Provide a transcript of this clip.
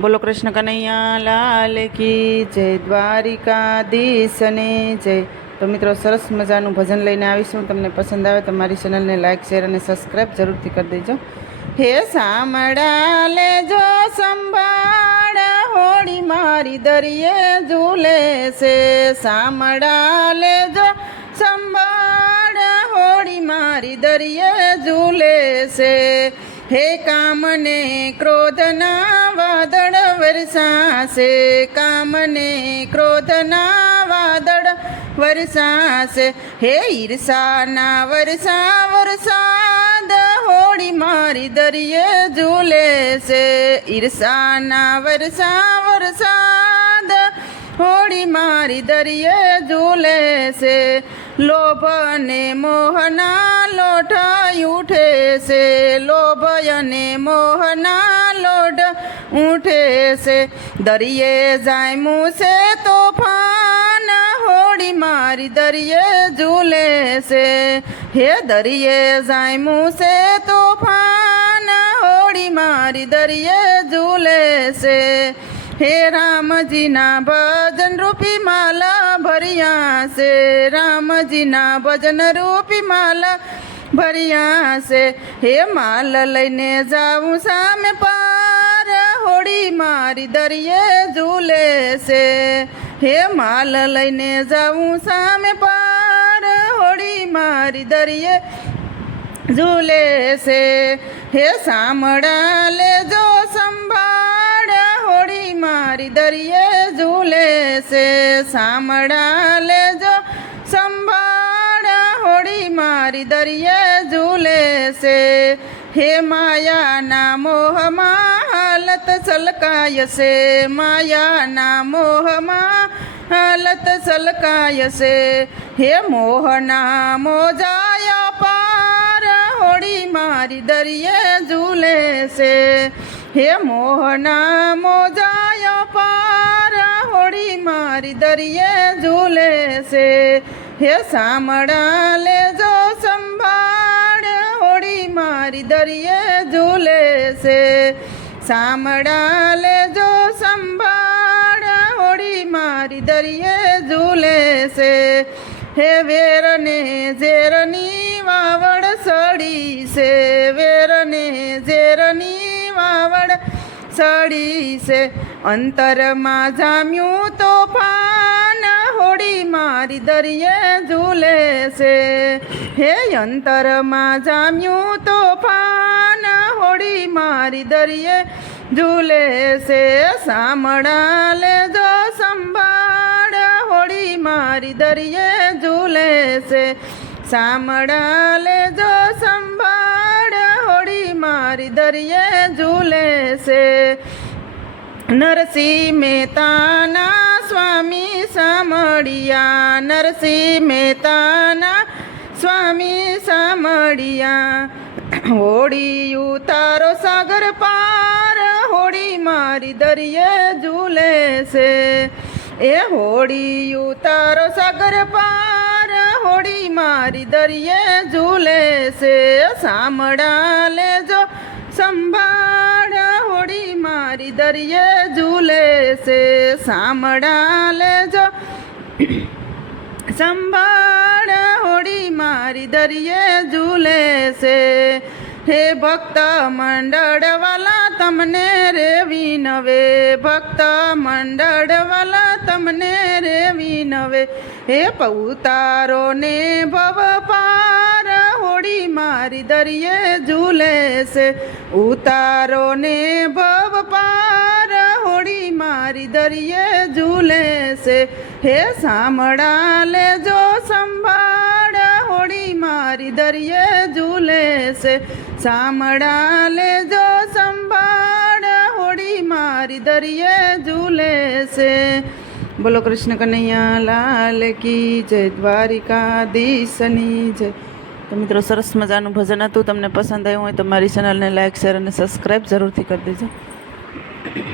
બોલો કૃષ્ણ કનૈયા લાલ કી જય, દ્વારિકાધીશને જય. તો મિત્રો, સરસ મજાનું ભજન લઈને આવીશું. તમને પસંદ આવે તો મારી ચેનલને લાઇક, શેર અને સબસ્ક્રાઈબ જરૂરથી કરી દેજો. હે સાંભળા લેજો સંભાળ, હોળી મારી દરિયે ઝૂલે છે. સાંભળા લેજો સંભાળ, હોળી મારી દરિયે ઝૂલે છે. હે કામને ક્રોધના વાદળ વરસાશે, કામને ક્રોધના વાદળ વરસાશે. હે ઈર્ષાના વરસાદ, હોળી મારી દરિયે ઝૂલે છે. ઈર્ષાના વરસાદ, હોળી મારી દરિયે ઝૂલે છે. લોભ અને મોહના લોઢ ઉઠે છે, લોભ અને મોહના લોઢ ઉઠે છે. દરિયે જામ્યું છે તોફાન, હોળી મારી દરિયે ઝૂલે છે. હે દરિયે જામ્યું છે તોફાન, હોળી મારી દરિયે ઝૂલે છે. હે રામજીના ભજન રૂપી માલા ભર્યા છે, રામજીના ભજન રૂપી માલા ભર્યા છે. હે માલ લઈને જાઉં સામે પાર, હોળી મારી દરિયે ઝૂલે છે. હે માલ લઈને જાઉં સામે પાર, હોળી મારી દરિયે ઝૂલે છે. હે સાંભળા લેજો સંભાળ, હોળી મારી દરિયે ઝૂલે છે. સાંભળા લેજો સંભાળ, હોળી મારી દરિયે ઝૂલે છે. હે માયાના મોહમાં હાલત સલકાય છે, માયાના મોહમાં હાલત સલકાય છે. હે મોહના મોજાયા પાર, હોળી મારી દરિયે ઝૂલે છે. હે મોહના મોજાયા પાર, હોળી મારી દરિયે ઝૂલે છે. હે સાંભળા લેજો સંભાળ, હોળી મારી દરિયે ઝૂલે છે. સાંભળા લેજો સંભાળ, હોળી મારી દરિયે ઝૂલે છે. હે વેરને ઝેરની વાવડ સડી છે, વેરને ઝેરની વાવડ સડી છે. અંતરમાં જામ્યું તોફાન, હોળી મારી દરિયે ઝૂલે છે. હે અંતરમાં જામ્યું તોફાન, હોળી મારી દરિયે ઝૂલે છે. સાંભળા લેજો સંભાળ, હોળી મારી દરિયે ઝૂલે છે. સાંભળા લેજો સંભાળ, હોળી મારી દરિયે ઝૂલે છે. નરસિંહ મહેતાના સ્વામી સાંભળ્યા, નરસિંહ મહેતાના સ્વામી સાંભળ્યા. હોળી ઉતારો સાગર પાર, હોળી મારી દરિયે ઝૂલે છે. એ હોળી ઉતારો સાગર પાર, હોળી મારી દરિયે ઝૂલે છે. સાંભળા લેજો સંભાળ, હોળી મારી દરિયે ઝૂલે છે. સાંભળા લેજો સંભાળ, હોળી મારી દરિયે ઝૂલે છે. હે ભક્ત મંડળ વાલા તમને રે વિનવે, ભક્ત મંડળ વાલા તમને રે વિનવે. હે ઉતારો ને ભવ પાર, હોળી મારી દરિયે ઝૂલે છે. ઉતારો ને ભવ પાર, હોળી મારી દરિયે ઝૂલે છે. હે સાંભળા લેજો સંભાળ, હોળી મારી દરિયે ઝૂલે છે. સાંભળા લેજો સંભાળ, હોળી મારી દરિયે ઝૂલે છે. બોલો કૃષ્ણ કનૈયા લાલ કી જય, દ્વારિકાધીશની જય. તો મિત્રો, સરસ મજાનું ભજન હતું. તમને પસંદ આવ્યું હોય તો મારી ચેનલને લાઇક, શેર અને સબસ્ક્રાઈબ જરૂરથી કરી દેજો.